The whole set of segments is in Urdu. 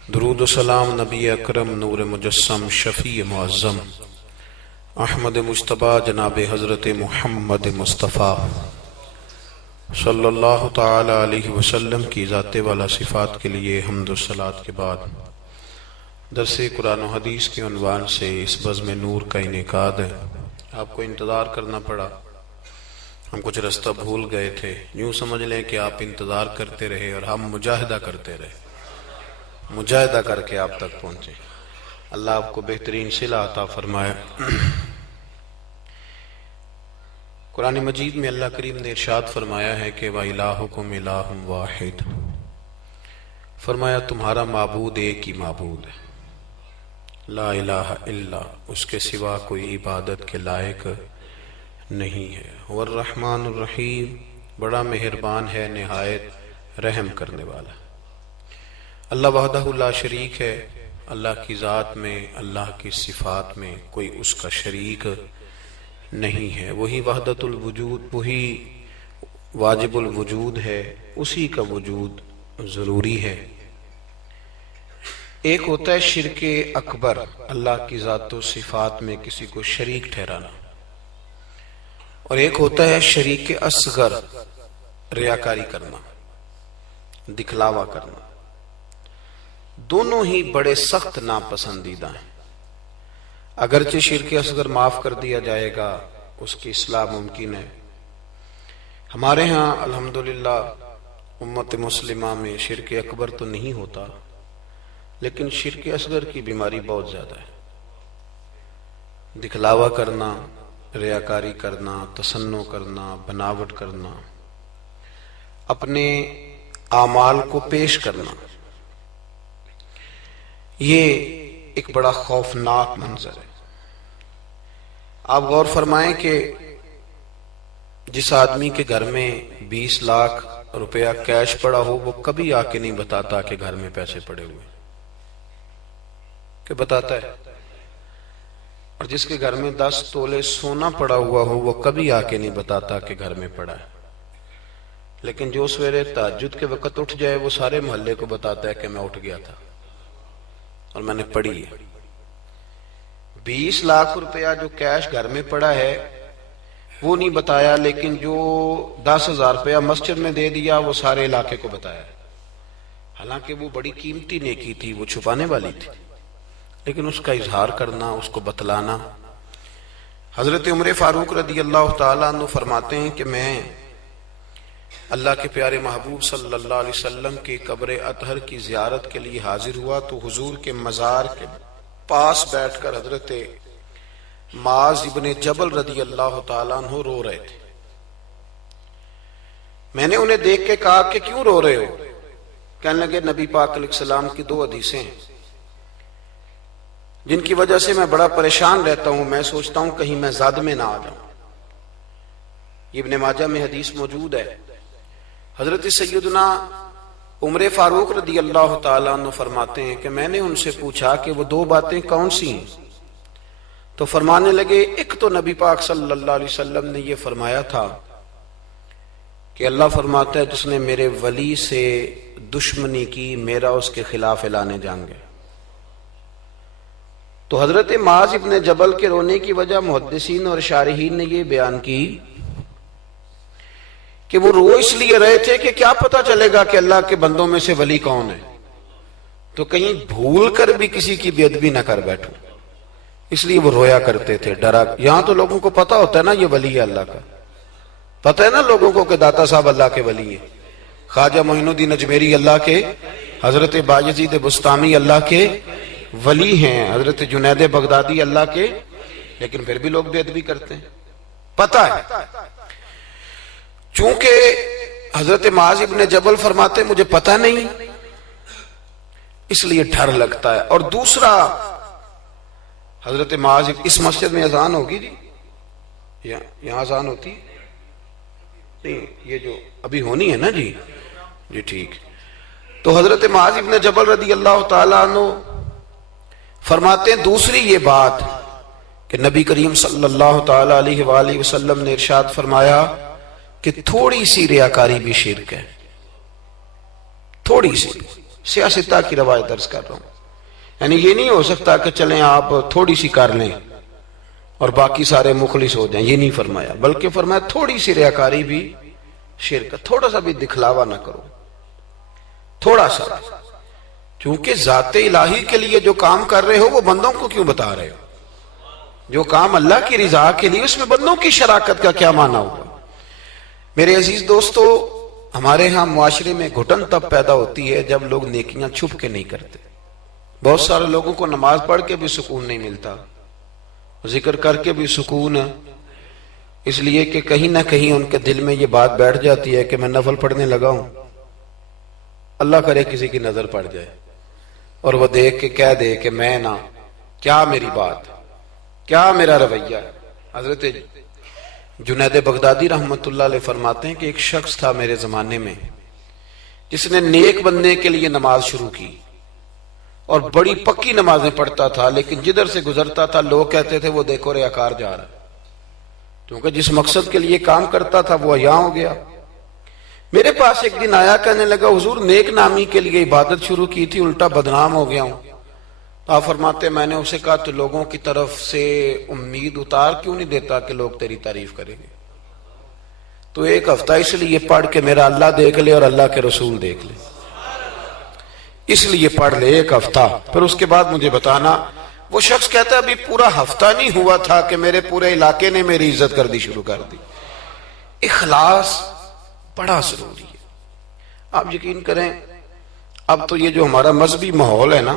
درود و سلام نبی اکرم نور مجسم شفیع معظم احمد مجتبی جناب حضرت محمد مصطفیٰ صلی اللہ تعالی علیہ وسلم کی ذات والا صفات کے لیے حمد و صلوات کے بعد درس قرآن و حدیث کے عنوان سے اس بزم نور کا انعقاد ہے۔ آپ کو انتظار کرنا پڑا، ہم کچھ رستہ بھول گئے تھے، یوں سمجھ لیں کہ آپ انتظار کرتے رہے اور ہم مجاہدہ کرتے رہے، مجاہدہ کر کے آپ تک پہنچے۔ اللہ آپ کو بہترین صلہ عطا فرمائے۔ قرآن مجید میں اللہ کریم نے ارشاد فرمایا ہے کہ وَإِلَٰهُكُمْ إِلَٰهٌ وَاحِدٌ، فرمایا تمہارا معبود ایک ہی معبود ہے، لا الہ الا، اس کے سوا کوئی عبادت کے لائق نہیں ہے۔ والرحمن الرحیم، بڑا مہربان ہے، نہایت رحم کرنے والا۔ اللہ وحدہ لا شریک ہے، اللہ کی ذات میں، اللہ کی صفات میں کوئی اس کا شریک نہیں ہے۔ وہی وحدت الوجود، وہی واجب الوجود ہے، اسی کا وجود ضروری ہے۔ ایک ہوتا ہے شرک اکبر، اللہ کی ذات و صفات میں کسی کو شریک ٹھہرانا، اور ایک ہوتا ہے شریک اصغر، ریاکاری کرنا، دکھلاوا کرنا۔ دونوں ہی بڑے سخت ناپسندیدہ ہیں۔ اگرچہ شرک اصغر معاف کر دیا جائے گا، اس کی اصلاح ممکن ہے۔ ہمارے ہاں الحمدللہ امت مسلمہ میں شرک اکبر تو نہیں ہوتا، لیکن شرک اصغر کی بیماری بہت زیادہ ہے۔ دکھلاوا کرنا، ریاکاری کرنا، تصنع کرنا، بناوٹ کرنا، اپنے اعمال کو پیش کرنا، یہ ایک بڑا خوفناک منظر ہے۔ آپ غور فرمائیں کہ جس آدمی کے گھر میں 20 لاکھ روپیہ کیش پڑا ہو، وہ کبھی آ کے نہیں بتاتا کہ گھر میں پیسے پڑے ہوئے، کہ بتاتا ہے؟ اور جس کے گھر میں 10 تولے سونا پڑا ہوا ہو، وہ کبھی آ کے نہیں بتاتا کہ گھر میں پڑا ہے۔ لیکن جو سویرے تہجد کے وقت اٹھ جائے، وہ سارے محلے کو بتاتا ہے کہ میں اٹھ گیا تھا اور میں نے پڑھی ہے۔ 20 لاکھ روپیہ جو کیش گھر میں پڑا ہے وہ نہیں بتایا، لیکن جو 10,000 روپیہ مسجد میں دے دیا وہ سارے علاقے کو بتایا، حالانکہ وہ بڑی قیمتی نیکی تھی، وہ چھپانے والی تھی، لیکن اس کا اظہار کرنا، اس کو بتلانا۔ حضرت عمر فاروق رضی اللہ تعالیٰ عنہ فرماتے ہیں کہ میں اللہ کے پیارے محبوب صلی اللہ علیہ وسلم کی قبر اطہر کی زیارت کے لیے حاضر ہوا تو حضور کے مزار کے پاس بیٹھ کر حضرت معاذ ابن جبل رضی اللہ تعالیٰ عنہ رو رہے تھے۔ میں نے انہیں دیکھ کے کہا کہ کیوں رو رہے ہو؟ کہنے لگے نبی پاک علیہ السلام کی 2 حدیثیں ہیں جن کی وجہ سے میں بڑا پریشان رہتا ہوں، میں سوچتا ہوں کہیں میں زاد میں نہ آ جاؤں۔ ابن ماجہ میں حدیث موجود ہے۔ حضرت سیدنا عمر فاروق رضی اللہ تعالیٰ عنہ فرماتے ہیں کہ میں نے ان سے پوچھا کہ وہ 2 باتیں کون سی ہیں؟ تو فرمانے لگے، ایک تو نبی پاک صلی اللہ علیہ وسلم نے یہ فرمایا تھا کہ اللہ فرماتا ہے جس نے میرے ولی سے دشمنی کی، میرا اس کے خلاف اعلان جنگ ہے۔ تو حضرت معاذ ابن جبل کے رونے کی وجہ محدثین اور شارحین نے یہ بیان کی کہ وہ رو اس لیے رہے تھے کہ کیا پتہ چلے گا کہ اللہ کے بندوں میں سے ولی کون ہے، تو کہیں بھول کر بھی کسی کی بے ادبی نہ کر بیٹھوں، اس لیے وہ رویا کرتے تھے، ڈرا۔ یہاں تو لوگوں کو پتہ ہوتا ہے نا یہ ولی ہے اللہ کا، پتہ ہے نا لوگوں کو کہ داتا صاحب اللہ کے ولی ہے، خواجہ معین الدین اجمیری اللہ کے، حضرت بایزید بستامی اللہ کے ولی ہیں، حضرت جنید بغدادی اللہ کے، لیکن پھر بھی لوگ بے ادبی کرتے ہیں، پتہ ہے۔ چونکہ حضرت معاذ ابن جبل فرماتے مجھے پتہ نہیں، اس لیے ڈر لگتا ہے۔ اور دوسرا، حضرت معاذ، اس مسجد میں اذان ہوگی جی؟ یہاں اذان ہوتی نہیں، یہ جو ابھی ہونی ہے نا جی؟ جی ٹھیک۔ تو حضرت معاذ ابن جبل رضی اللہ تعالیٰ عنہ فرماتے ہیں دوسری یہ بات کہ نبی کریم صلی اللہ تعالیٰ علیہ وآلہ وسلم نے ارشاد فرمایا کہ تھوڑی سی ریاکاری بھی شرک ہے، تھوڑی سی۔ سیاستہ کی روایت درس کر رہا ہوں. یعنی یہ نہیں ہو سکتا کہ چلیں آپ تھوڑی سی کر لیں اور باقی سارے مخلص ہو جائیں، یہ نہیں فرمایا، بلکہ فرمایا تھوڑی سی ریاکاری بھی شرک، تھوڑا سا بھی دکھلاوا نہ کرو، تھوڑا سا. کیونکہ ذات الہی کے لیے جو کام کر رہے ہو وہ بندوں کو کیوں بتا رہے ہو؟ جو کام اللہ کی رضا کے لیے، اس میں بندوں کی شراکت کا کیا معنی ہوگا؟ میرے عزیز دوستو، ہمارے ہاں معاشرے میں گھٹن تب پیدا ہوتی ہے جب لوگ نیکیاں چھپ کے نہیں کرتے. بہت سارے لوگوں کو نماز پڑھ کے بھی سکون نہیں ملتا، ذکر کر کے بھی سکون ہے، اس لیے کہ کہیں نہ کہیں ان کے دل میں یہ بات بیٹھ جاتی ہے کہ میں نفل پڑھنے لگا ہوں، اللہ کرے کسی کی نظر پڑ جائے اور وہ دیکھ کے کہہ دے کہ میں نہ، کیا میری بات، کیا میرا رویہ ہے. حضرت جنید بغدادی رحمت اللہ علیہ فرماتے ہیں کہ ایک شخص تھا میرے زمانے میں جس نے نیک بننے کے لیے نماز شروع کی اور بڑی پکی نمازیں پڑھتا تھا، لیکن جدھر سے گزرتا تھا لوگ کہتے تھے وہ دیکھو ریاکار جا رہا ہے، کیونکہ جس مقصد کے لیے کام کرتا تھا وہ عیاں ہو گیا. میرے پاس ایک دن آیا، کہنے لگا حضور نیک نامی کے لیے عبادت شروع کی تھی، الٹا بدنام ہو گیا ہوں. آپ فرماتے میں نے اسے کہا تو لوگوں کی طرف سے امید اتار کیوں نہیں دیتا کہ لوگ تیری تعریف کریں گے؟ تو ایک ہفتہ اس لیے پڑھ کے میرا اللہ دیکھ لے اور اللہ کے رسول دیکھ لے، اس لیے پڑھ لے ایک ہفتہ، پھر اس کے بعد مجھے بتانا. وہ شخص کہتا ہے ابھی پورا ہفتہ نہیں ہوا تھا کہ میرے پورے علاقے نے میری عزت کر دی شروع کر دی. اخلاص بڑا ضروری ہے. آپ یقین کریں اب تو یہ جو ہمارا مذہبی ماحول ہے نا،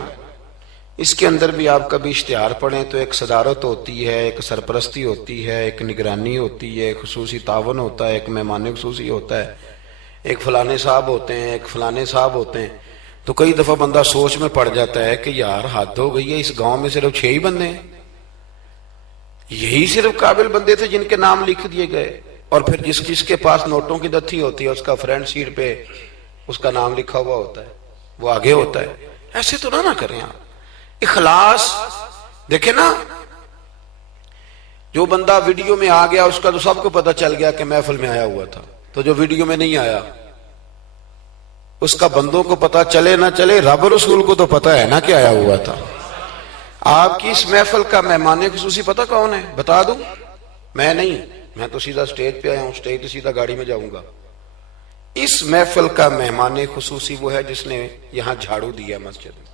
اس کے اندر بھی آپ کبھی اشتہار پڑھیں تو ایک صدارت ہوتی ہے، ایک سرپرستی ہوتی ہے، ایک نگرانی ہوتی ہے، ایک خصوصی تعاون ہوتا ہے، ایک مہمان خصوصی ہوتا ہے، ایک فلانے صاحب ہوتے ہیں، ایک فلانے صاحب ہوتے ہیں. تو کئی دفعہ بندہ سوچ میں پڑ جاتا ہے کہ یار حد ہو گئی ہے، اس گاؤں میں صرف 6 ہی بندے ہیں، یہی صرف قابل بندے تھے جن کے نام لکھ دیے گئے، اور پھر جس کے پاس نوٹوں کی دتھی ہوتی ہے اس کا فرنٹ سیٹ پہ اس کا نام لکھا ہوا ہوتا ہے، وہ آگے ہوتا ہے. ایسے تو نہ کریں آپ. اخلاص دیکھیں نا، جو بندہ ویڈیو میں آ گیا اس کا تو سب کو پتا چل گیا کہ محفل میں آیا ہوا تھا، تو جو ویڈیو میں نہیں آیا اس کا بندوں کو پتا چلے نہ چلے، رب رسول کو تو پتا ہے نا کہ آیا ہوا تھا. آپ کی اس محفل کا مہمان خصوصی پتا کون ہے؟ بتا دوں؟ میں نہیں، میں تو سیدھا سٹیج پہ آیا ہوں، سٹیج تو سیدھا گاڑی میں جاؤں گا. اس محفل کا مہمان خصوصی وہ ہے جس نے یہاں جھاڑو دیا مسجد میں،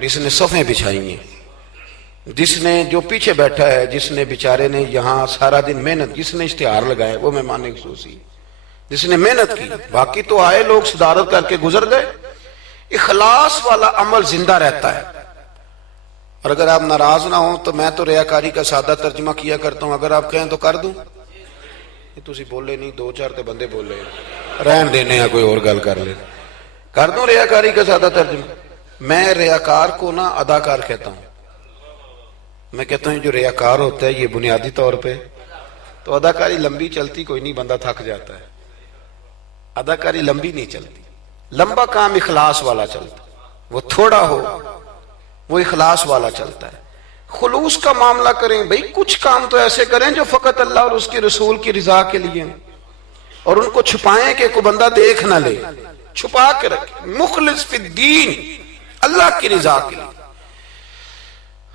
جس نے صفیں بچھائی ہیں، جس نے جو پیچھے بیٹھا ہے، جس نے بیچارے نے یہاں سارا دن محنت، جس نے اشتہار لگائے، وہ مہمان خصوصی جس نے محنت کی. باقی تو آئے لوگ صدارت کر کے گزر گئے. اخلاص والا عمل زندہ رہتا ہے. اور اگر آپ ناراض نہ ہوں تو میں تو ریاکاری کا سادہ ترجمہ کیا کرتا ہوں، اگر آپ کہیں تو کر دوں. یہ تسی بولے نہیں، 2-4 تے بندے بولے، رہن دینے ہیں، کوئی اور گل کر لے. کر دوں ریاکاری کا سادہ ترجمہ؟ میں ریاکار کو نہ اداکار کہتا ہوں. میں کہتا ہوں جو ریاکار ہوتا ہے یہ بنیادی طور پہ تو اداکاری لمبی چلتی کوئی نہیں، بندہ تھک جاتا ہے. اداکاری لمبی نہیں چلتی، لمبا کام اخلاص والا چلتا، وہ تھوڑا ہو وہ اخلاص والا چلتا ہے. خلوص کا معاملہ کریں بھئی، کچھ کام تو ایسے کریں جو فقط اللہ اور اس کے رسول کی رضا کے لیے، اور ان کو چھپائیں کہ کوئی بندہ دیکھ نہ لے، چھپا کے رکھیں. مخلص فی الدین، اللہ کی رضا کے لیے.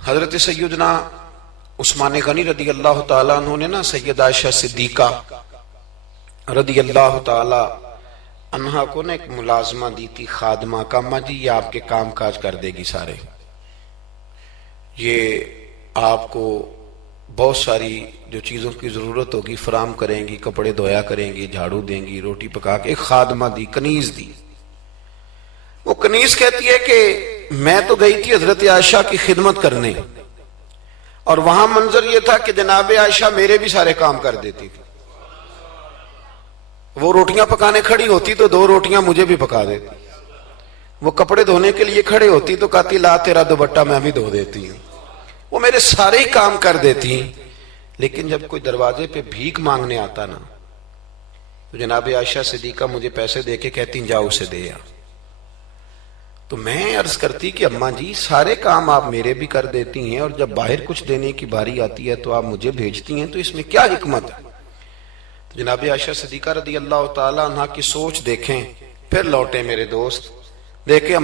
حضرت سیدنا عثمان غنی رضی اللہ تعالیٰ عنہ نے نا سید عائشہ صدیقہ رضی اللہ تعالیٰ عنہا کو نے ایک ملازمہ دی تھی، خادمہ کا. اماں جی یہ آپ کے کام کاج کر دے گی سارے، یہ آپ کو بہت ساری جو چیزوں کی ضرورت ہوگی فراہم کریں گی، کپڑے دھویا کریں گی، جھاڑو دیں گی، روٹی پکا کے. ایک خادمہ دی، کنیز دی. وہ کنیز کہتی ہے کہ میں تو گئی تھی حضرت عائشہ کی خدمت کرنے، اور وہاں منظر یہ تھا کہ جناب عائشہ میرے بھی سارے کام کر دیتی تھی. وہ روٹیاں پکانے کھڑی ہوتی تو 2 روٹیاں مجھے بھی پکا دیتی. وہ کپڑے دھونے کے لیے کھڑے ہوتی تو کہتی لا تیرا دوپٹہ میں بھی دھو دیتی ہوں. وہ میرے سارے ہی کام کر دیتی. لیکن جب کوئی دروازے پہ بھیک مانگنے آتا نا تو جناب عائشہ صدیقہ مجھے پیسے دے کے کہتی جاؤ اسے دے آ. تو میں عرض کرتی کہ اماں جی سارے کام آپ میرے بھی کر دیتی ہیں، اور جب باہر کچھ دینے کی باری آتی ہے تو آپ مجھے بھیجتی ہیں، تو اس میں کیا حکمت ہے؟ تو جناب عائشہ صدیقہ رضی اللہ تعالیٰ عنہ کی سوچ دیکھیں. پھر لوٹے میرے دوست، دیکھیں